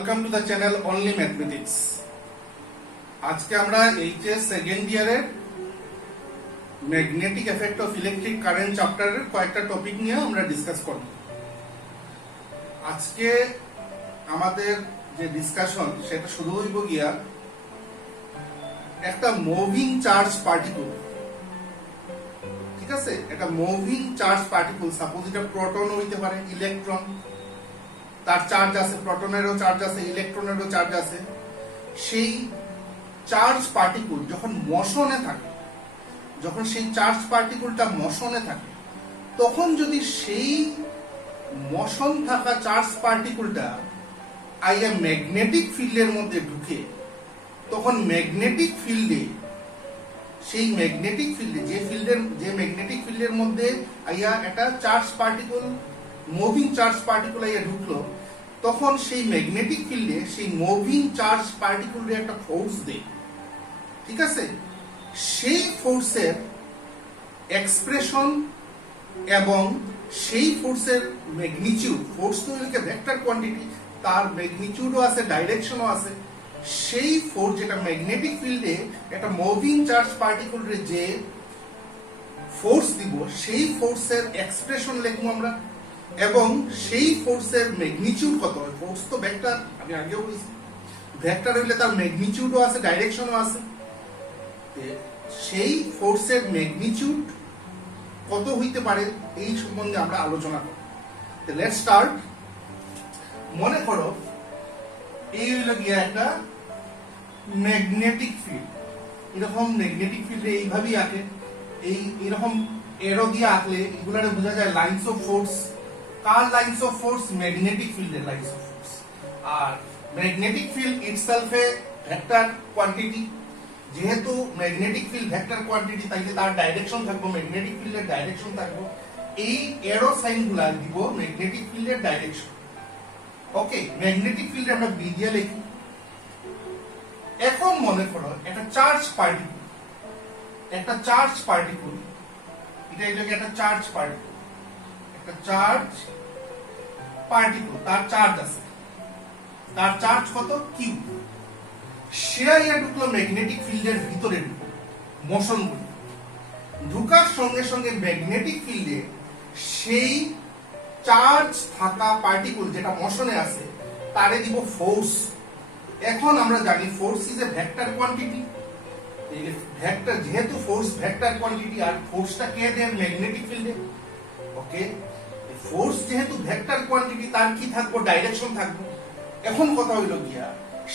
Welcome to the channel only mathematics. আজকে আমরা HS second ইয়ারের magnetic effect of electric current চ্যাপ্টারের কয়েকটা টপিক নিয়ে আমরা ডিসকাস করব। আজকে আমাদের যে ডিসকাশন সেটা শুরু হইব গিয়া একটা মুভিং চার্জ পার্টিকল, ঠিক আছে? একটা মুভিং চার্জ পার্টিকল, সাপোজ এটা প্রোটন হইতে পারে, ইলেকট্রন, তার চার্জ আছে, প্রোটনেরও চার্জ আছে, ইলেকট্রনেরও চার্জ আছে। সেই চার্জ পার্টিকল যখন মোশনে থাকে, যখন সেই চার্জ পার্টিকলটা মোশনে থাকে, তখন যদি সেই মোশন থাকা চার্জ পার্টিকলটা আইয়া ম্যাগনেটিক ফিল্ডের মধ্যে ঢুকে, তখন ম্যাগনেটিক ফিল্ডে, সেই ম্যাগনেটিক ফিল্ডে যে ম্যাগনেটিক ফিল্ডের মধ্যে আইয়া একটা charge particle, moving charge particle আইয়া ঢুকলো, তখন সেই ম্যাগনেটিক ফিল্ডে সেই মুভিং চার্জ পার্টিকলের একটা ফোর্স দেয়, ঠিক আছে? সেই ফোর্সের এক্সপ্রেশন এবং সেই ফোর্সের ম্যাগনিটিউড, ফোর্স তো হচ্ছে ভেক্টর কোয়ান্টিটি, তার ম্যাগনিটিউডও আছে, ডাইরেকশনও আছে। সেই ফোর্স যেটা ম্যাগনেটিক ফিল্ডে একটা মুভিং চার্জ পার্টিকলের যে ফোর্স দিব, সেই ফোর্সের এক্সপ্রেশন লিখবো আমরা, এবং সেই ফোর্সের ম্যাগনিটিউড কত হয়। ফোর্স তো ভেক্টর, আমি আগেও বলেছি, ভেক্টর হইলে তার ম্যাগনিটিউডও আছে, ডাইরেকশনও আছে। সেই ফোর্সের ম্যাগনিটিউড কত হইতে পারে এই সম্বন্ধে আমরা আলোচনা করব। Let's start. মনে করো এই হইল গিয়া একটা ম্যাগনেটিক ফিল্ড। এরকম ম্যাগনেটিক ফিল্ডে এইভাবেই আঁকে, এরকম এরো দিয়ে আঁকলে এগুলারে বোঝা যায় লাইনস অফ ফোর্স। কার লাইনস অফ ফোর্স? ম্যাগনেটিক ফিল্ডের লাইনস অফ ফোর্স। আর magnetic field itself a vector quantity. যেহেতু ম্যাগনেটিক ফিল্ড ভেক্টর কোয়ান্টিটি, তাইলে তার ডাইরেকশন থাকবো, ম্যাগনেটিক ফিল্ডের ডাইরেকশন থাকবো। এই এরো সাইনগুলা দিব ম্যাগনেটিক ফিল্ডের ডাইরেকশন। ওকে, ম্যাগনেটিক ফিল্ড আমরা বি দিয়ে লিখি। এখন মনে করো একটা চার্জ পার্টিকল, এটা একটা চার্জ পার্টিকল, তার চার্জ আছে, তার চার্জ কত? কিউ। সে ঢুকলো ম্যাগনেটিক ফিল্ডের ভিতরে, ঢুকলো মোশন করে। ঢুকার সঙ্গে সঙ্গে ম্যাগনেটিক ফিল্ডে সেই চার্জ থাকা পার্টিকল যেটা মোশনে আছে তারে দিব ফোর্স। এখন আমরা জানি force is a vector quantity. Vector, যেহেতু ফোর্স ভেক্টর কোয়ান্টিটি, আর ফোর্সটা কে দেয়? ম্যাগনেটিক ফিল্ডে। ওকে, ফোর্স যেহেতু ভেক্টর কোয়ান্টিটি, তার কি থাকবো? ডাইরেকশন থাকবো। এখন কথা হইল গিয়া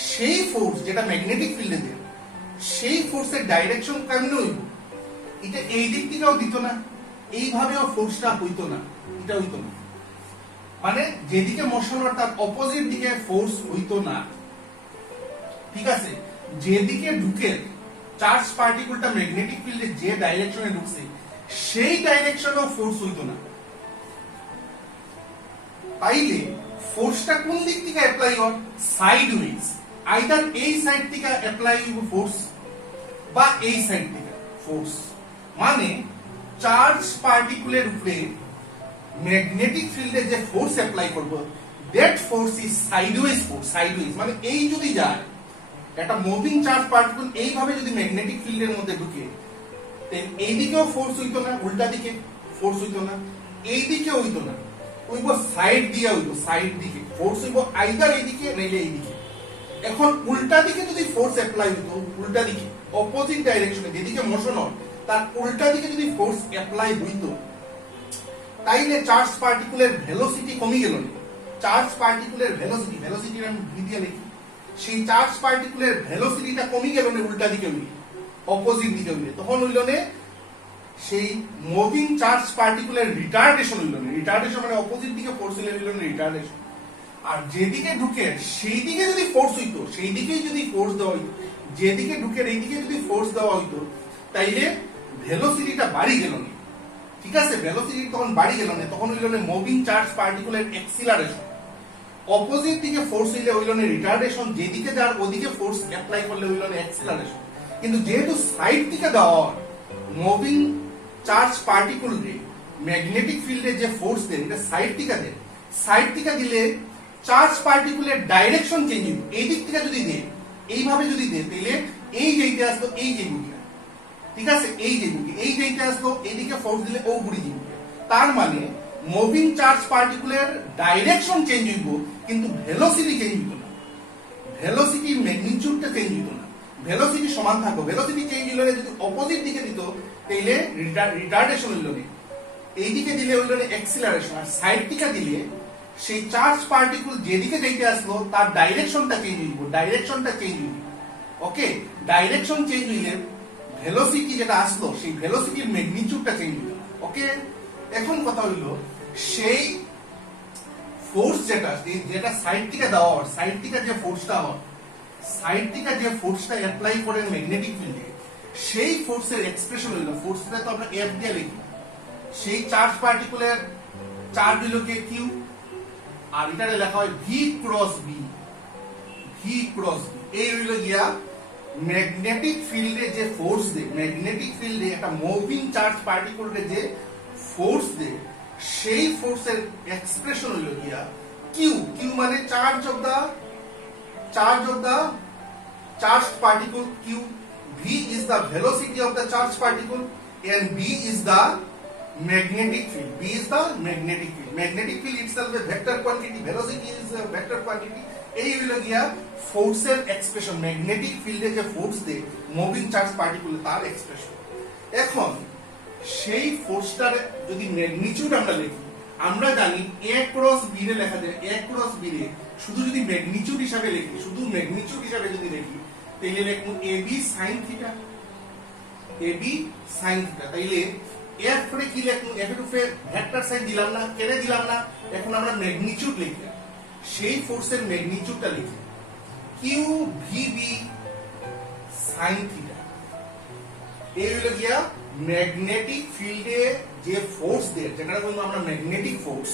সেই ফোর্স যেটা ম্যাগনেটিক ফিল্ডে দেয়, সেই ফোর্সের ডাইরেকশন কেমন হইব? এটা এই দিক থেকেও দিত না, এইভাবেও ফোর্সটা হইতো না, এটা হইতো না। মানে যেদিকে মোশন হয় তার অপোজিট দিকে ফোর্স হইতো না, ঠিক আছে? যেদিকে ঢুকে চার্জ পার্টিকলটা ম্যাগনেটিক ফিল্ডে যে ডাইরেকশনে ঢুকছে, সেই ডাইরেকশনেও ফোর্স হইতো না। তাইলে ফোর্সটা কোন দিক থেকে অ্যাপ্লাই হয়? সাইডওয়েজ। আইদার এই সাইড থেকে অ্যাপ্লাই হইব ফোর্স, বা এই সাইড থেকে ফোর্স। মানে চার্জ পার্টিকুলের উপরে ম্যাগনেটিক ফিল্ডে যে ফোর্স অ্যাপ্লাই করব, that force is sideways force. Sideways মানে এই যদি যায়, একটা মুভিং চার্জ পার্টিকল এইভাবে যদি ম্যাগনেটিক ফিল্ডের মধ্যে ঢুকে, এই দিকেও ফোর্স হইতো না, উল্টা দিকে ফোর্স হইতো না, এই দিকে হইতো না, হইব সাইড দিয়ে হইব, সাইড দিকে ফোর্স হইব, আইদার এইদিকে নাইলে এইদিকে। এখন উল্টা দিকে যদি ফোর্স অ্যাপ্লাই হইতো, উল্টা দিকে অপোজিট ডাইরেকশনে যেদিকে মোশন হয় তার উল্টা দিকে যদি ফোর্স অ্যাপ্লাই হইতো, তাইলে চার্জ পার্টিকুলের ভেলোসিটি কমে গেল না। চার্জ পার্টিকুলের ভেলোসিটি আমি ভি দিয়ে লিখি। সেই চার্জ পার্টিকুলের ভেলোসিটিটা কমে গেল না উল্টা দিকে হইলে, অপোজিট দিকে হইলে। তখন হইল না সেই মুভিং চার্জ পার্টিকুলের রিটার্ডেশন হইল না। রিটার্ডেশন মানে অপোজিট দিকে ফোর্স হইলে হইল না রিটার্ডেশন। আর যেদিকে ঢুকে সেই দিকে যদি ফোর্স হইতো, সেই দিকেই যদি ফোর্স দেওয়া হইতো, যেদিকে ঢুকে এই দিকে যদি ফোর্স দেওয়া হইতো, তাইলে ভেলোসিটিটা বাড়ি গেল না, ঠিক আছে? ভেলোসিটি তখন বাড়ি গেল না, তখন হইল না মুভিং চার্জ পার্টিকুলের এক্সিলারেশন। অপোজিট দিকে ফোর্স হইলে হইল না রিটার্ডেশন, যেদিকে যার ওদিকে ফোর্স অ্যাপ্লাই করলে হইল না অ্যাক্সিলারেশন। কিন্তু যেহেতু সাইড থেকে দেওয়া মুভিং চার্জ পার্টিকুলরে ম্যাগনেটিক ফিল্ডে যে ফোর্স দেন, এটা সাইড থেকে দেন। সাইড থেকে দিলে চার্জ পার্টিকুলের ডাইরেকশন চেঞ্জ হইব এই দিক থেকে যদি দে এইভাবে যদি দে তাহলে এই যেইতে আসতো এই যে গুড়িটা ঠিক আছে এই যে গুড়ি এই যেইতে আসতো এইদিকে ফোর্স দিলে ও গুড়ি দিব তার মানে মুভিং চার্জ পার্টিকুলের ডাইরেকশন চেঞ্জ হইব কিন্তু ভেলোসিটি চেঞ্জ হইব না ভেলোসিটির ম্যাগনিটিউডটা চেঞ্জ হইব না ভেলোসিটি সমান থাকবে ভেলোসিটি চেঞ্জ হইলে যদি অপোজিট দিকে দিত তাহলে রিটার্ডেশন হইল না এইদিকে দিলে হইল না অ্যাক্সিলারেশন আর সাইড দিকে দিলে সেই চার্জ পার্টিকুল যেদিকে যাইতে আসলো তার ডাইরেকশনটা চেঞ্জ হইব ডাইরেকশনটা চেঞ্জ হইব ওকে ডাইরেকশন চেঞ্জ হইলে ভেলোসিটি যেটা আসলো সেই ভেলোসিটির ম্যাগনিটিউডটা চেঞ্জ হইল ওকে এখন কথা হইল সেই ফোর্স যেটা সাইড থেকে দেওয়া হয় সাইড থেকে যে ফোর্সটা হয় সাইড থেকে যে ফোর্সটা অ্যাপ্লাই করে ম্যাগনেটিক ফিল্ডে সেই ফোর্সের এক্সপ্রেশন হইল ফোর্সটা তো আমরা এফ দিয়ে লিখি সেই চার্জ পার্টিকুলার চার্জ হইল কে কিউ আর এটারে লেখা হয় ভি ক্রস বি এই হইল গিয়া ম্যাগনেটিক ফিল্ডে যে ফোর্স দেয় ম্যাগনেটিক ফিল্ডে একটা মুভিং চার্জ পার্টিকুলারে যে ফোর্স দেয় সেই ফোর্সের এক্সপ্রেশন হইল গিয়া কিউ মানে charge of the charge particle q v is the velocity of the charge particle and b is the magnetic field magnetic field itself a vector quantity velocity is a vector quantity এই হলো গিয়া ফোর্সের expression magnetic ফিল্ডে যে force দেয় moving charge particle তার expression এখন সেই ফোর্সটার যদি ম্যাগনিটিউড আমরা লিখি আমরা জানি a ক্রস b রে লেখা যায় a ক্রস b রে শুধু যদি ম্যাগনিটিউড হিসাবে লিখি শুধু ম্যাগনিটিউড হিসাবে যদি লিখি তাহলে লিখব ab sin থিটা তাইলে এফ রে কি লিখব এফ এর উপরে ভেক্টর সাইন দিলাম না কেনে দিলাম না এখন আমরা ম্যাগনিটিউড লিখি সেই ফোর্সের ম্যাগনিটিউডটা লিখি কিউ ভিবি sin থিটা এই হলো গিয়া ম্যাগনেটিক ফিল্ডে যে ফোর্স দেয় যেটা বলবো আমরা ম্যাগনেটিক ফোর্স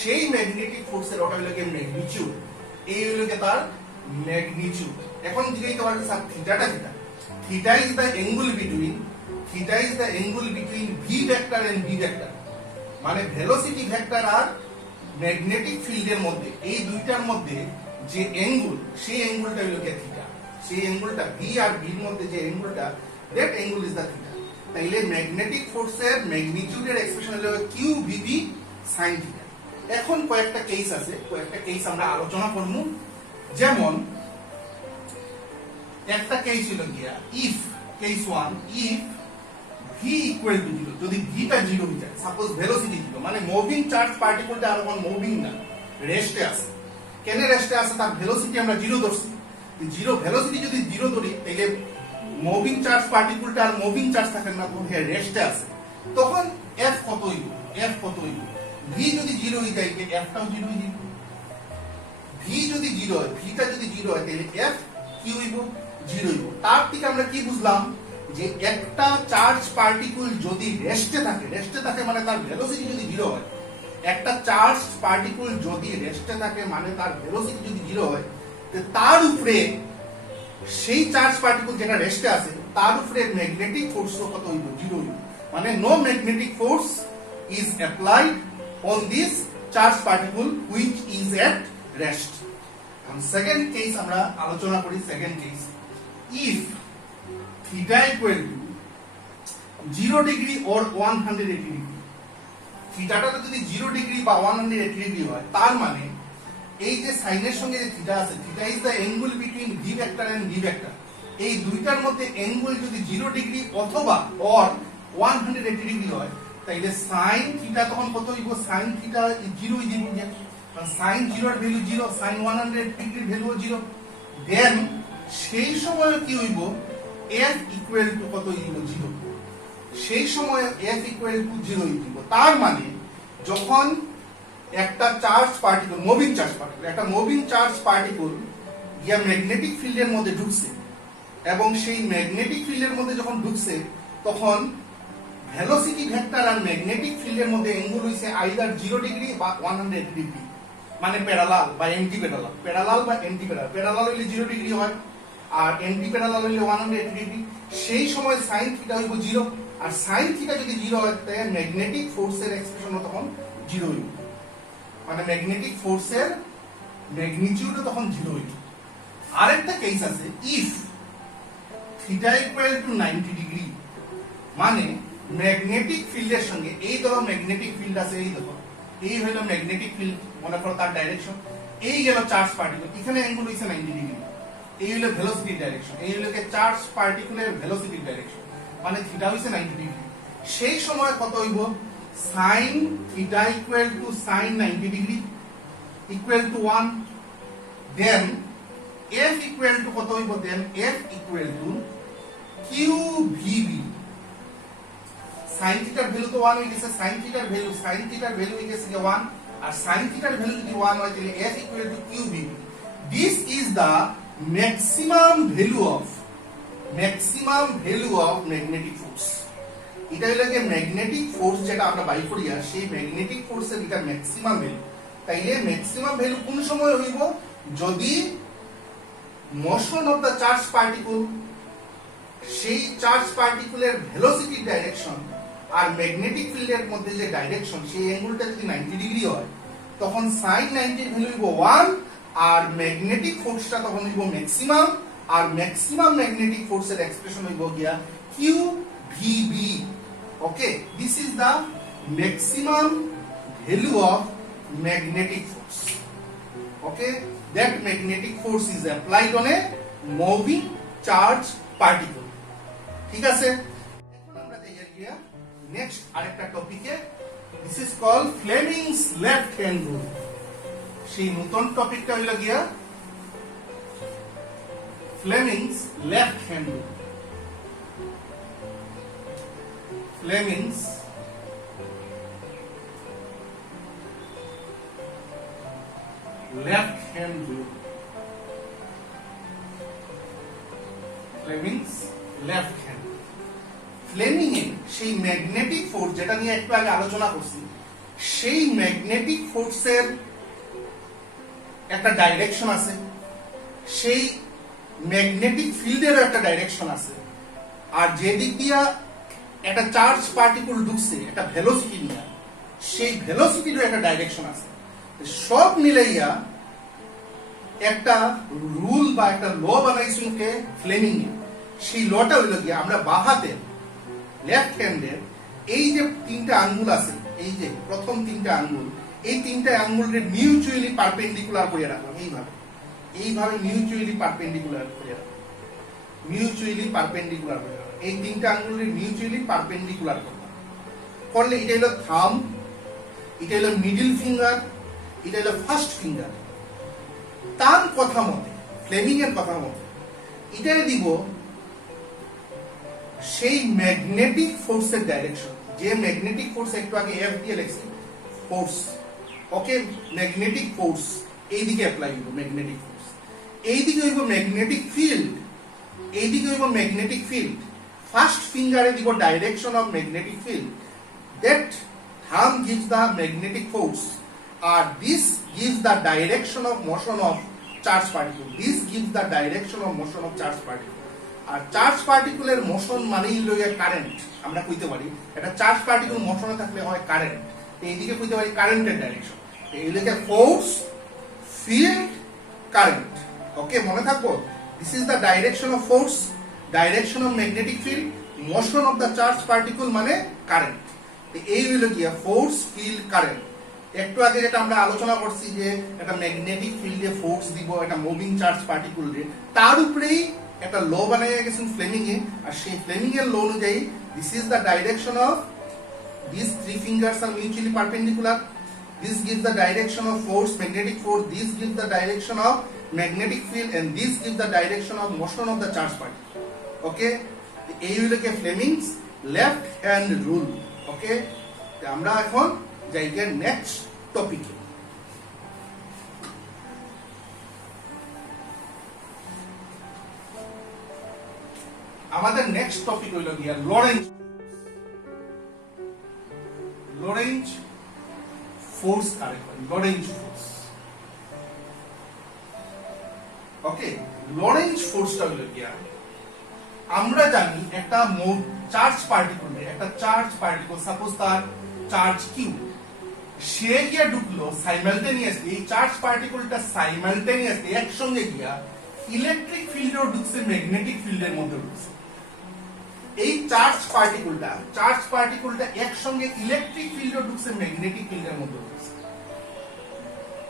সেই ম্যাগনেটিক ফোর্সের ওটা হলো গিয়া ম্যাগনিটিউড এই হলো গিয়া তার ম্যাগনিটিউড এখন জিজ্ঞাসা করতে স্যার থিটাটা theta is the angle between v vector and b vector মানে ভেলোসিটি ভেক্টর আর ম্যাগনেটিক ফিল্ডের মধ্যে এই দুইটার মধ্যে যে অ্যাঙ্গেল সেই অ্যাঙ্গেলটা হলো কি থিটা সেই অ্যাঙ্গেলটা v আর b এর মধ্যে যে অ্যাঙ্গেলটা that angle is the theta তাইলে ম্যাগনেটিক ফোর্সের ম্যাগনিটিউডের এক্সপ্রেশন হলো q vb sin থিটা এখন কয়েকটা কেস আছে কয়েকটা কেস আমরা আলোচনা করব যেমন একটা কেস হলো গিয়া if case 1 if v equal to 0 যদি v টা 0 হয়ে যায় সাপোজ ভেলোসিটি 0 মানে মুভিং চার্জ পার্টিকলটা আর কোন মুভিং না রেস্টে আছে কেন রেস্টে আছে তার ভেলোসিটি আমরা 0 ধরছি 0 ভেলোসিটি যদি 0 ধরি তাহলে মুভিং চার্জ পার্টিকলটা আর মুভিং চার্জ থাকে না তখন রেস্টে আছে তখন f কত হইব v যদি 0 হয়ে যায় f টাও 0 হয়ে যাবে v যদি 0 হয় v টা যদি 0 হয় তাহলে f কি হইব 0 হইব তার থেকে আমরা কি বুঝলাম যে একটা চার্জ পার্টিকুল যদি রেস্টে থাকে মানে তার ভেলোসিটি যদি 0 হয় একটা চার্জ পার্টিকুল যদি রেস্টে থাকে মানে তার ভেলোসিটি যদি 0 হয় তার উপরে সেই চার্জ পার্টিকুল যেটা রেস্টে আছে তার উপরে ম্যাগনেটিক ফোর্স কত হইব 0 হইব মানে no magnetic force is applied on this charge particle which is at rest second case আমরা আলোচনা করি second case if theta equal to 0 degree or 180 degree থিটাটা যদি 0 ডিগ্রি বা 180 ডিগ্রি হয় তার মানে এই যে সাইনের সঙ্গে যে থিটা আছে theta is the angle between v vector and b vector এই দুইটার মধ্যে অ্যাঙ্গেল যদি 0 ডিগ্রি অথবা or 180 ডিগ্রি হয় তাইলে sin থিটা তখন কত হইব sin থিটা 0 হয়ে যাবে কারণ sin 0 এর ভ্যালু 0 sin 180 ডিগ্রির ভ্যালু 0 দেন সেই সময় কি হইব f ইকুয়াল টু কত হইব 0 সেই সময় f ইকুয়াল টু 0 হইব তার মানে যখন একটা charge particle moving charge particle গিয়া ম্যাগনেটিক ফিল্ডের মধ্যে ঢুকছে এবং সেই ম্যাগনেটিক ফিল্ডের মধ্যে যখন ঢুকছে তখন ভেলোসিটি ভেক্টর আর ম্যাগনেটিক ফিল্ডের মধ্যে অ্যাঙ্গেল হইছে আইদার 0 ডিগ্রি বা 180 ডিগ্রি মানে প্যারালাল বা অ্যান্টি প্যারালাল হইলে 0 ডিগ্রি হয় আর অ্যান্টি প্যারালাল হইলে 180 ডিগ্রি সেই সময় sin থিটা হইব 0 আর sin থিটা যদি 0 হয় তাহলে ম্যাগনেটিক ফোর্সের এক্সপ্রেশন তখন 0 হইব মানে ম্যাগনেটিক ফোর্সের ম্যাগনিটিউডও তখন 0 হইব। আরেকটা কেস আছে, if theta equal two 90 degree, মানে ম্যাগনেটিক ফিল্ডের সঙ্গে এই ধরো ম্যাগনেটিক ফিল্ড আছে, এই দেখো এই হলো ম্যাগনেটিক ফিল্ড, মনে করো তার ডাইরেকশন, এই গেল চার্জ পার্টিকেল, এখানে অ্যাঙ্গেল হইছে 90 ডিগ্রি, এই হলো ভেলোসিটি ডাইরেকশন, এই হলো চার্জ পার্টিকেলের ভেলোসিটি ডাইরেকশন, মানে থিটা হইছে 90 ডিগ্রি। সেই সময় কত হইব, sin theta equal to sin 90 degree equal to 1, then f equal to কত হইব, then f equal to qvb। sin থিটার ভ্যালু তো 1 হয়ে গেছে, sin থিটার ভ্যালু হয়ে গেছে 1, আর sin থিটার ভ্যালু যদি 1 হয় তাহলে f equal to qvb। This is the maximum value of magnetic force. এটা হলো যে ম্যাগনেটিক ফোর্স যেটা আমরা বাই করি, আর সেই ম্যাগনেটিক ফোর্সের এটা ম্যাক্সিমাম ভ্যালু। তাইলে ম্যাক্সিমাম ভ্যালু কোন সময় হইব, যদি motion of the charge particle, সেই চার্জ পার্টিকুলের ভেলোসিটি ডাইরেকশন আর ম্যাগনেটিক ফিল্ডের মধ্যে যে ডাইরেকশন, সেই অ্যাঙ্গেলটা যদি 90 ডিগ্রি হয়, তখন sin 90 ভ্যালু হইব 1, আর ম্যাগনেটিক ফোর্সটা তখন হইব ম্যাক্সিমাম, আর ম্যাক্সিমাম ম্যাগনেটিক ফোর্সের এক্সপ্রেশন হইব গিয়া qvb। Okay, this is the maximum value of magnetic force. Okay, that magnetic force is applied on a moving charge particle। ঠিক আছে, এখন আমরা যাই গিয়া নেক্সট আরেকটা টপিকে, this is called Fleming's left hand rule. সেই নতুন টপিকটা হইল গিয়া Fleming's left hand rule. Fleming's left hand rule। Fleming's left hand. Fleming এ সেই ম্যাগনেটিক ফোর্স যেটা নিয়ে একটু আগে আলোচনা করছি, সেই ম্যাগনেটিক ফোর্সের একটা ডাইরেকশন আছে, সেই ম্যাগনেটিক ফিল্ডেরও একটা ডাইরেকশন আছে, আর যে দিক দিয়া একটা চার্জ পার্টিকেল ঢুকছে একটা ভেলোসিটি নিয়ে, সেই ভেলোসিটিরও একটা ডাইরেকশন আছে। সব মিলাইয়া একটা রুল বা একটা ল বানাইছেন কে, ফ্লেমিং এ। সেই লটা হইল গিয়া আমরা বাহাতে লেফট হ্যান্ডের এই যে তিনটা আঙ্গুল আছে, এই যে প্রথম তিনটা আঙ্গুল, এই তিনটা আঙ্গুলের মিউচুয়ালি পারপেন্ডিকুলার করে রাখলাম, এইভাবে মিউচুয়ালি পারপেন্ডিকুলার করে রাখলাম, এই তিনটা আঙ্গুলের মিউচুয়ালি পারপেন্ডিকুলার করলে এটা হলো থাম্ব, এটা হলো মিডল ফিঙ্গার, এটা হলো ফার্স্ট ফিঙ্গার। তার কথা মতে, ফ্লেমিং এর কথা মতে, এটাই দিব সেই ম্যাগনেটিক ফোর্সের ডাইরেকশন, যে ম্যাগনেটিক ফোর্স একটু আগে এফ দিয়ে লিখছি, ফোর্স। ওকে, ম্যাগনেটিক ফোর্স এইদিকে অ্যাপ্লাই হইব, ম্যাগনেটিক ফোর্স এইদিকে হইব, ম্যাগনেটিক ফিল্ড এইদিকে হইব, ম্যাগনেটিক ফিল্ড। ফার্স্ট ফিঙ্গারে দিব direction of magnetic field, that thumb gives the magnetic force, or this gives the direction of motion of charge particle, this gives the direction of motion of charge particle। আর charge পার্টিকুলের motion মানেই লইয়া current, আমরা কইতে পারি একটা charge particle মোশনে থাকলে হয় কারেন্ট, এইদিকে কইতে পারি কারেন্টের ডাইরেকশন, এই লেখা ফোর্স, ফিল্ড, কারেন্ট। ওকে, মনে থাকবো, this is the direction of force, direction of magnetic field, motion of the charge particle মানে কারেন্ট। এই হইল গিয়া ফোর্স, ফিল্ড, কারেন্ট। একটু আগে যেটা আমরা আলোচনা করছি যে একটা ম্যাগনেটিক ফিল্ডে ফোর্স দিব একটা মুভিং চার্জ পার্টিকুল রে, তার উপরেই একটা ল বানাইয়া গেছেন ফ্লেমিং এ, আর সেই ফ্লেমিং এর ল অনুযায়ী this is the direction of this three fingers আর mutually perpendicular, this gives the direction of force, magnetic force, this gives the direction of magnetic field, and this gives the direction of motion of the charge particle. Okay, এই হইল কি Fleming's left hand rule. Okay, আমরা এখন যাই গিয়ে next টপিকে। আমাদের next topic হইল গিয়া Lorentz force correct, Lorentz force. Okay, Lorentz ফোর্সটা হইল গিয়া, আমরা জানি একটা চার্জ পার্টিকেল সাপোজ তার চার্জ কিউ, সে গিয়া ঢুকলো সাইমালটেনিয়াসলি, এই চার্জ পার্টিকেলটা সাইমালটেনিয়াসলি একসঙ্গে গিয়া ইলেকট্রিক ফিল্ডেও ঢুকছে, ম্যাগনেটিক ফিল্ডের মধ্যে ঢুকছে। এই চার্জ পার্টিকেলটা একসঙ্গে ইলেকট্রিক ফিল্ডেও ঢুকছে, ম্যাগনেটিক ফিল্ডের মধ্যে ঢুকছে।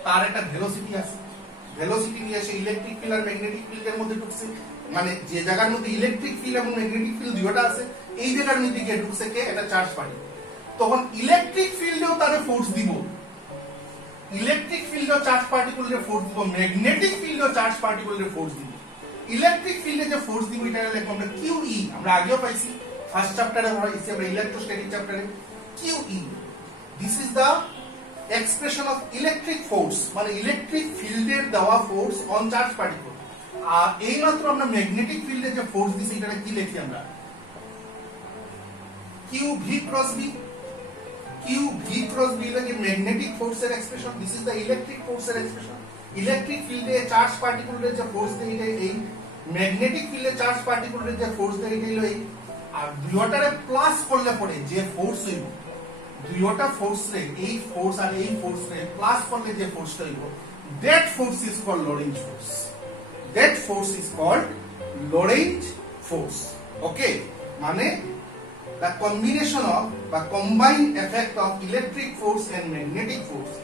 তার একটা ভেলোসিটি আছে, ভেলোসিটি নিয়ে সে ইলেকট্রিক ফিল্ড আর ম্যাগনেটিক ফিল্ডের মধ্যে ঢুকছে। মানে যে জায়গার মধ্যে ইলেকট্রিক ফিল্ড এবং ম্যাগনেটিক ফিল্ড দুটোটা আছে, এই জায়গার মধ্যে গিয়ে ঢুকছে কে? এটা চার্জ পার্টিকেল। তখন ইলেকট্রিক ফিল্ডেও তারে ফোর্স দিব, ইলেকট্রিক ফিল্ডেও চার্জ পার্টিকেলের ফোর্স দিব, ম্যাগনেটিক ফিল্ডেও চার্জ পার্টিকেলের ফোর্স দিব। ইলেকট্রিক ফিল্ডে যে ফোর্স দিব এটা লিখব আমরা QE, আমরা আগেও পাইছি ফার্স্ট চ্যাপ্টারে পড়াইছি আমরা ইলেকট্রোস্ট্যাটিক চ্যাপ্টারে। QE, this is the expression of electric force, মানে ইলেকট্রিক ফিল্ডের দেওয়া ফোর্স অন চার্জ পার্টিকেল। আর এই মাত্র আমরা ম্যাগনেটিক ফিল্ডে যে ফোর্স দিছি এটা কি লিখি আমরা? QV cross B, QV cross B লাগে ম্যাগনেটিক ফোর্সের expression, this is the electric ফোর্সের এক্সপ্রেশন। ইলেকট্রিক ফিল্ডে চার্জ পার্টিকেলের যে ফোর্স দেয় এটা এই, ম্যাগনেটিক ফিল্ডে চার্জ পার্টিকেলের যে ফোর্স দেয় এটা হলো এই। আর দুইটারে প্লাস করলে পরে যে ফোর্স হইব, দুইটা ফোর্স রে, এই ফোর্স আর এই ফোর্স রে প্লাস করলে যে ফোর্সটা হইব, that force is called Lorentz force. That force is called Lorentz force. Okay, মানে the combination of the combined effect of electric force and magnetic force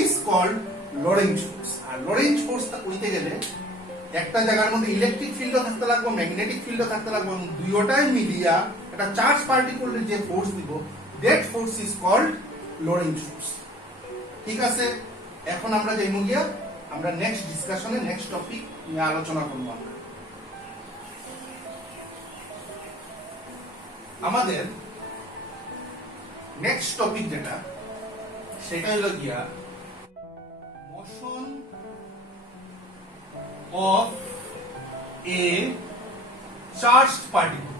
is called Lorentz force. R Lorentz force টা কইতে গেলে একটা জায়গার মধ্যে electric ফিল্ডও থাকতে লাগবে, magnetic ফিল্ডও থাকতে লাগবে, দুইটাই মিলিয়া একটা চার্জ পার্টিকেলের যে ফোর্স দিব, that force is called Lorentz force. ঠিক আছে, এখন আমরা যাইমু গিয়া আমরা নেক্সট ডিসকাশনে নেক্সট টপিক নিয়ে আলোচনা করব। আমরা আমাদের নেক্সট টপিক যেটা সেটা হলো গিয়া motion of A charged particle,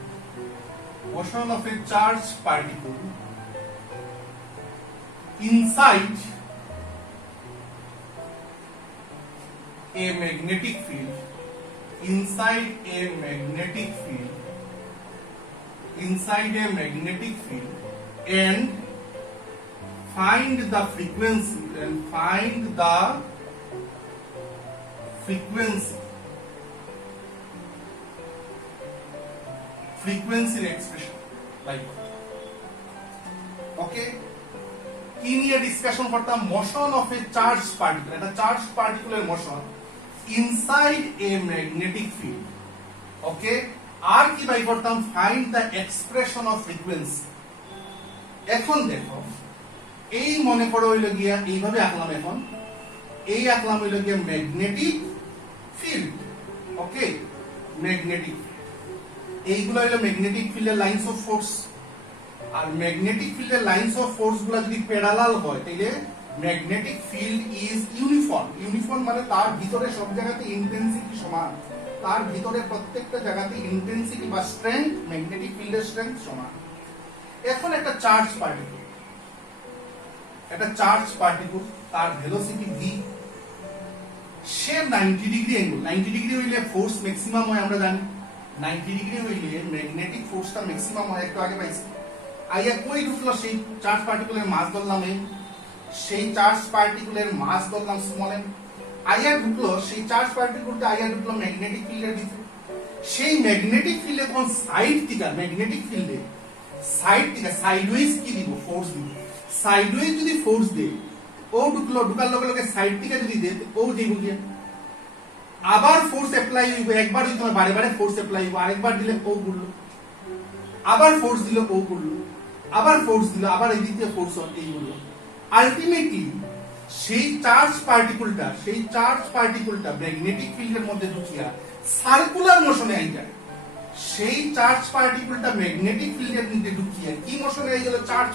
motion of A charged particle inside a magnetic field, inside a magnetic field, inside a magnetic field, and find the frequency, and find the frequency, frequency expression like that. Okay, কি নিয়ে discussion করতাম? Motion of a charge particle, এটা charge পার্টিকেলের motion inside a magnetic field. Okay, আর কি বাই করতাম? Find the expression of frequency. এখন দেখো, এই মনে করো হইলো গিয়া এইভাবে আঁকলাম, এখন এই আঁকলাম হইলো গিয়া ম্যাগনেটিক ফিল্ড। ওকে, ম্যাগনেটিক, এইগুলো হইলো ম্যাগনেটিক ফিল্ডের লাইনস অফ ফোর্স। আর ম্যাগনেটিক ফিল্ডের লাইনস অফ ফোর্স গুলা যদি প্যারালাল হয় তাহলে magnetic field is uniform. Uniform মানে তার ভিতরে সব জায়গাতে ইন্টেন্সিটি সমান, তার ভিতরে প্রত্যেকটা জায়গাতে ইন্টেন্সিটি বা স্ট্রেংথ, ম্যাগনেটিক ফিল্ডের স্ট্রেংথ সমান। এখন একটা চার্জ পার্টিকেল, তার ভেলোসিটি v, সে 90 ডিগ্রি অ্যাঙ্গেল, 90 ডিগ্রি হইলে ফোর্স ম্যাক্সিমাম হয় আমরা জানি, 90 ডিগ্রি হইলে ম্যাগনেটিক ফোর্সটা ম্যাক্সিমাম হয়, একটু আগে পাইছি। আইয়া কই ঢুকলো? সেই চার্জ পার্টিকেলের মাস ধরলাম m, সেই চার্জ পার্টিকেলের মাস ধরলাম স্মল m, আইয়া ঢুকলো সেই চার্জ পার্টিকেলটা, আইয়া ঢুকলো ম্যাগনেটিক ফিল্ডের ভিতরে। সেই ম্যাগনেটিক ফিল্ডে কোন সাইড থেকে, ম্যাগনেটিক ফিল্ডে সাইড থেকে সাইডওয়েজ কি দিব? ফোর্স দিব। সাইডওয়েজ যদি ফোর্স দেয়, ও ঢুকলো, ঢুকার লগে লগে সাইড থেকে যদি দেয় ও যাইব গিয়া, আবার ফোর্স অ্যাপ্লাই হইব, একবার যদি তোমার বারে বারে ফোর্স অ্যাপ্লাই হইব, আরেকবার দিলে ও ঘুরলো, আবার ফোর্স দিল ও ঘুরলো, আবার ফোর্স দিল, আবার এই দ্বিতীয় ফোর্স এইগুলো। আলটিমেটলি সেই চার্জ পার্টিকেলটা ম্যাগনেটিক ফিল্ডের মধ্যে ঢুকিয়া সার্কুলার মোশনে আই যায়। সেই চার্জ পার্টিকেলটা ম্যাগনেটিক ফিল্ডের মধ্যে ঢুকিয়া কি মোশনে আই গেল? চার্জ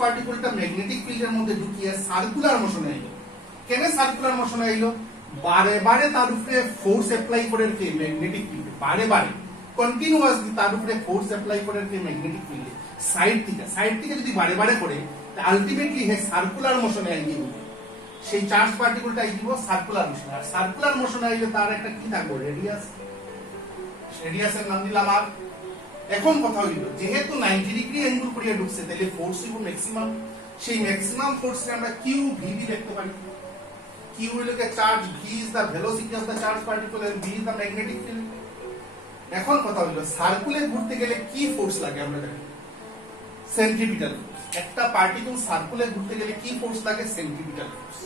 পার্টিকেলটা ম্যাগনেটিক ফিল্ডের মধ্যে ঢুকিয়া সার্কুলার মোশনে আইল। কেন সার্কুলার মোশনে আইল? বারে বারে তার উপরে ফোর্স অ্যাপ্লাই করে কে? ম্যাগনেটিক ফিল্ডে, বারে বারে কন্টিনিউয়াসলি তার উপরে ফোর্স অ্যাপ্লাই করে কে? ম্যাগনেটিক ফিল্ডে। সাইড থেকে যদি বারে বারে করে আলটিমেটলি হে সার্কুলার মোশনে আইব, সেই চার্জ পার্টিকেলটা আইব সার্কুলার মোশনে। আর সার্কুলার মোশনে আইলে তার একটা কি থাকবে? রেডিয়াস। রেডিয়াসের নাম দিলাম আর। এখন কথা হইল, যেহেতু 90 ডিগ্রি অ্যাঙ্গেল করিয়া ঢুকছে তাহলে ফোর্স হইব ম্যাক্সিমাম, সেই ম্যাক্সিমাম ফোর্সকে আমরা কিউ ভিবি লিখতে পারি। কিউ হলো charge, V is the velocity of the charge particle and V is the magnetic field. এখন কথা হলো সার্কুলে ঘুরতে গেলে কি ফোর্স লাগে আমরা জানি, সেন্ট্রিপিটাল ফোর্স। একটা পার্টিকল সার্কুলে ঘুরতে গেলে কি ফোর্স লাগে, সেন্ট্রিপিটাল ফোর্স।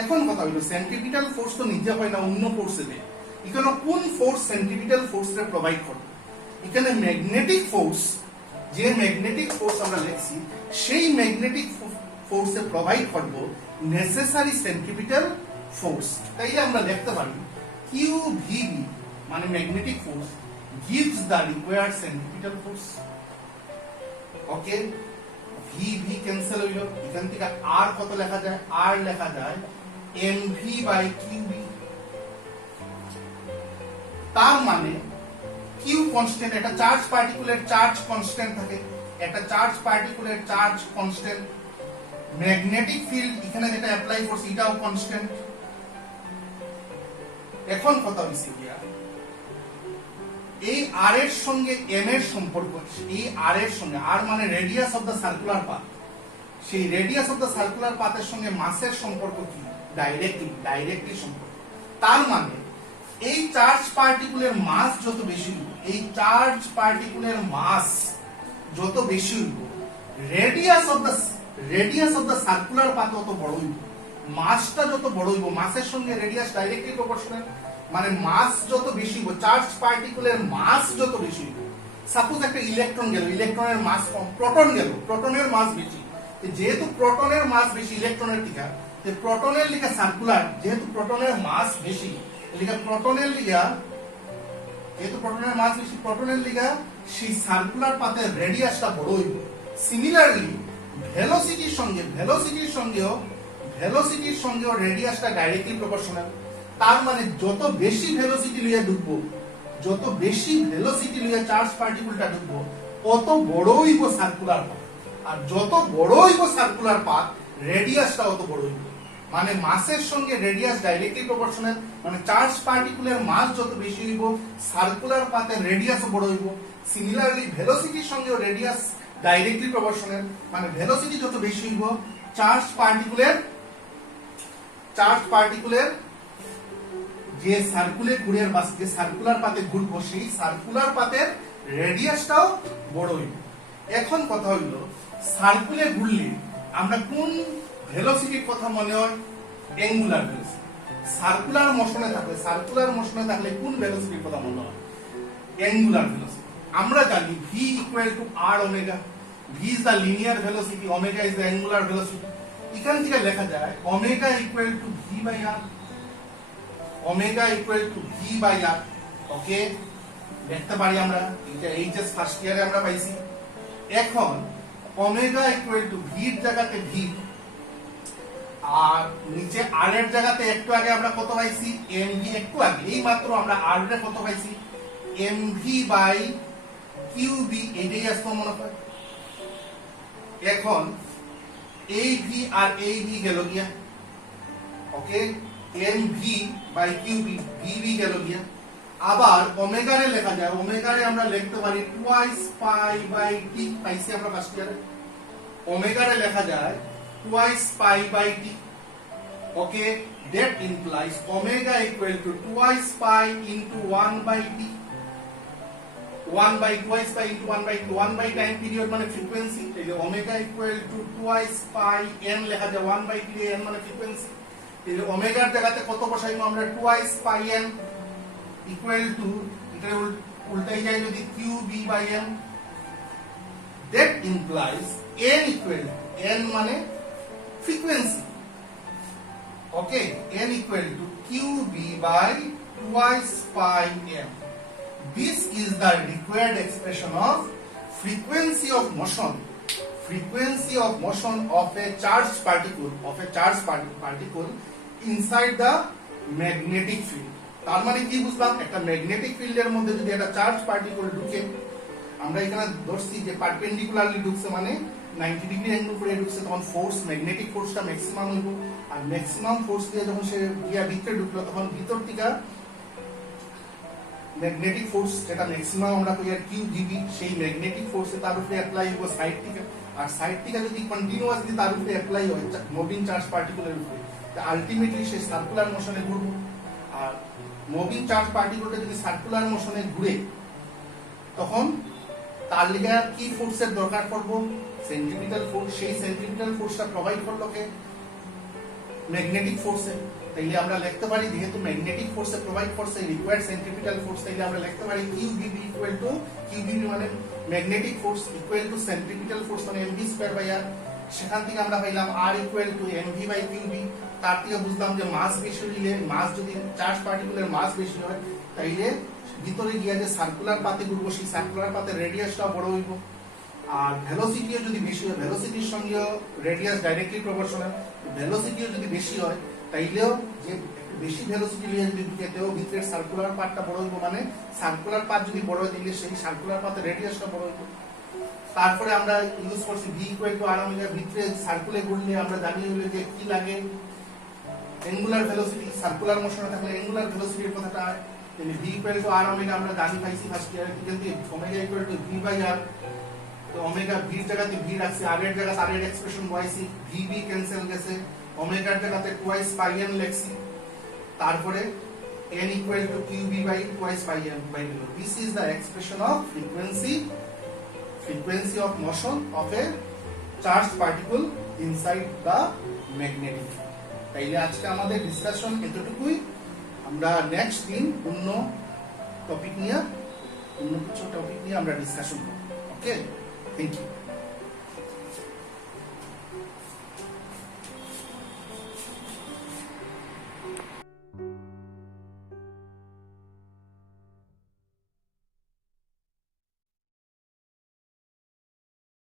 এখন কথা হলো সেন্ট্রিপিটাল ফোর্স তো নিজে হয় না, অন্য ফোর্সে দেয়। এখানে কোন ফোর্স সেন্ট্রিপিটাল ফোর্সকে প্রোভাইড করে? এখানে ম্যাগনেটিক ফোর্স, যে ম্যাগনেটিক ফোর্স আমরা লিখছি সেই ম্যাগনেটিক ফোর্সে প্রোভাইড করব নেসেসারি সেন্ট্রিপিটাল ফোর্স। তাইলে আমরা লিখতে পারি কিউ ভিবি মানে magnetic force gives the required centripetal force. Okay, V V cancel হইল, এখান থেকে আর কত লেখা যায়, আর লেখা যায় এমভি বাই কিউবি। তার মানে কিউ কনস্ট্যান্ট, একটা চার্জ পার্টিকুলের চার্জ কনস্ট্যান্ট থাকে, একটা চার্জ পার্টিকুলের চার্জ কনস্ট্যান্ট। ম্যাগনেটিক ফিল্ড এখানে যেটা অ্যাপ্লাই করছে এটাও কনস্ট্যান্ট। এখন কথা হইছে গিয়া এই আর এর সঙ্গে এম এর সম্পর্ক, এই আর এর সঙ্গে, আর মানে radius of the circular path, সেই রেডিয়াস অফ দ্য সার্কুলার পাথের সঙ্গে মাসের সম্পর্ক কি, ডাইরেক্টলি সম্পর্ক। তার মানে এই চার্জ পার্টিকুলের মাস যত বেশি হইব, এই চার্জ পার্টিকুলের মাস যত বেশি হইব, radius of the circular path তত বড় হইব। মাসটা যত বড় হইব, মাসের সঙ্গে রেডিয়াস ডাইরেক্টলি প্রপোর্শনাল, মানে মাস যত বেশি হইব, চার্জ পার্টিকুলের মাস যত বেশি হইব। সাপোজ একটা ইলেকট্রন গেল, ইলেকট্রনের মাস কম, প্রোটন গেল, প্রোটনের মাস বেশি। যেহেতু প্রোটনের মাস বেশি ইলেকট্রনের থেকে, প্রোটনের লিগা সার্কুলার, যেহেতু প্রোটনের মাস বেশি, প্রোটনের লিগা, যেহেতু প্রোটনের মাস বেশি, প্রোটনের লিগা সেই সার্কুলার পাথের রেডিয়াসটা বড় হইব। সিমিলারলি ভেলোসিটির সঙ্গেও রেডিয়াসটা ডাইরেক্টলি প্রপোর্শনাল। তার মানে যত বেশি ভেলোসিটি লইয়া ঢুকবো, যত বেশি ভেলোসিটি লইয়া চার্জ পার্টিকুলটা ঢুকবো, অত বড় হইব সার্কুলার পাথ। আর যত বড় হইব সার্কুলার পাথ, রেডিয়াসটা অত বড় হইব। মানে মাসের সঙ্গে রেডিয়াস ডাইরেক্টলি প্রপোর্শনাল, মানে চার্জ পার্টিকুলের মাস যত বেশি হইব, সার্কুলার পাথের রেডিয়াসও বড় হইব। সিমিলারলি ভেলোসিটির সঙ্গেও রেডিয়াস ডাইরেক্টলি প্রপোর্শনাল, মানে ভেলোসিটি যত বেশি হইব, চার্জ পার্টিকুলের যে সার্কুলে ঘুরে বাস, যে সার্কুলার পাথে ঘুরবো, সেই সার্কুলার পাথের রেডিয়াসটাও বড় হইব। এখন কথা হইল সার্কুলে ঘুরলে আমরা কোন ভেলোসিটির কথা মনে হয়, অ্যাঙ্গুলার ভেলোসিটি। সার্কুলার মোশনে থাকলে কোন ভেলোসিটির কথা মনে হয়, অ্যাঙ্গুলার ভেলোসিটি। আমরা জানি v equal to r omega, v is the linear velocity, omega is the angular velocity. এখান থেকে লেখা যায় omega equal to v by r, omega equal to v by r. Okay, দেখতে পারি আমরা, এটা এইচএস ফার্স্ট ইয়ারে আমরা পাইছি। এখন ওমেগা ইকুয়াল টু ভির জায়গাতে ভি, আর নিচে আর এর জায়গাতে একটু আগে আমরা কত পাইছি, এমভি। একটু আগে এই মাত্র আমরা আর এর কত পাইছি, এমভি বাই কিউবি, এটাই আসতো মনে হয়। এখন এই ভি আর এই ভি গেল গিয়া, ওকে, এমভি বাই কিউবি, ভিভি গেল গিয়া। আবার ওমেগারে লেখা যায়, ওমেগারে আমরা লিখতে পারি টুয়াইস পাই বাই টি, পাইছি আমরা ফার্স্ট ইয়ারে। ওমেগারে লেখা যায় twice pi by t. Okay, that implies omega equal to twice pi into 1 by t. 1 by twice pi into 1 by 1 by time period মানে frequency, তাহলে omega equal to twice pi n লেখা যায় 1 by t, n মানে frequency। তাহলে ওমেগার জায়গাতে কত বসাইবো আমরা, twice pi n equal to, এটা উল্টাই যায় যদি qb by m। That implies n equal to, n মানে frequency, okay, n equal to qb by twice pi m. This is the required expression of frequency of motion of a charged particle inside the magnetic field. তার মানে কি বুঝলাম, একটা magnetic ফিল্ডের মধ্যে যদি একটা চার্জ পার্টিকল ঢুকে, আমরা এখানে ধরছি যে পারপেন্ডিকুলারলি ঢুকছে, মানে 90 ডিগ্রি অ্যাঙ্গেল করে ঢুকছে, তখন ফোর্স, ম্যাগনেটিক ফোর্সটা ম্যাক্সিমাম হইব। আর ম্যাক্সিমাম ফোর্স দিয়ে যখন সে গিয়া ভিতরে ঢুকলো, তখন ভিতর থেকে ম্যাগনেটিক ফোর্স যেটা ম্যাক্সিমাম আমরা কই আর কিউ ভিবি, সেই ম্যাগনেটিক ফোর্সে তার উপরে অ্যাপ্লাই হইব সাইড থেকে, আর সাইড থেকে যদি কন্টিনিউয়াসলি তার উপরে অ্যাপ্লাই হয় মুভিং চার্জ পার্টিকুলার উপরে, আলটিমেটলি সে সার্কুলার মোশনে ঘুরবে। আর মুভিং চার্জ পার্টিকুলারটা যদি সার্কুলার মোশনে ঘুরে তখন তার লিগে কি ফোর্সের দরকার পড়বো? Centripetal force. সেই সেন্ট্রিপিটাল ফোর্সটা প্রোভাইড করলো কে? ম্যাগনেটিক ফোর্সে। তাইলে আমরা লিখতে পারি যেহেতু ম্যাগনেটিক ফোর্সে প্রোভাইড করছে রিকোয়ার্ড সেন্ট্রিপিটাল ফোর্স, তাইলে আমরা লিখতে পারি QBB ইকুয়াল টু QBB মানে magnetic force equal to centripetal force মানে mv স্কয়ার বাই r। সেখান থেকে আমরা পাইলাম r equal to mv by qb। তার থেকে বুঝলাম যে মাস বেশি হইলে, মাস যদি চার্জ পার্টিকুলার মাস বেশি হয় তাইলে ভিতরে গিয়া যে সার্কুলার পাতে ঘুরবো সেই সার্কুলার পাতে রেডিয়াসটা বড় হইব। আর ভেলোসিটিও যদি বেশি হয়, ভেলোসিটির সঙ্গে রেডিয়াস ডাইরেক্টলি প্রপোর্শনাল, ভেলোসিটিও যদি বেশি হয় তাইলেও যে বেশি ভেলোসিটি নিয়ে যদি ঢুকেতেও ভিতরের সার্কুলার পাথটা বড় হইব, মানে সার্কুলার পাথ যদি বড় হয় তাহলে সেই সার্কুলার পাথের রেডিয়াসটা বড় হইব। তারপরে আমরা ইউজ করছি v equal to r omega. ভিতরে সার্কুলে ঘুরলে আমরা জানি হলো যে কি লাগে, অ্যাঙ্গুলার ভেলোসিটি। সার্কুলার মোশনে থাকলে অ্যাঙ্গুলার ভেলোসিটির কথাটা হয়। তাহলে v equal to r omega আমরা জানি পাইছি ফার্স্ট ইয়ার থেকে, omega equal to v by r। তো ওমেগা v এর জায়গাতে v রাখছি, r এর জায়গাতে r এর এক্সপ্রেশন বসাইছি, v ক্যান্সেল গেছে, ওমেগার জায়গাতে টুয়াইস পাই n লিখছি। তারপরে n equal to qb by twice pi n by below. This is the expression of frequency of motion of a charged particle inside the magnetic field. তাইলে আজকে আমাদের discussion এতটুকুই। আমরা next দিন অন্য কিছু টপিক নিয়ে আমরা ডিসকাশন করব। ওকে, থ্যাংক ইউ।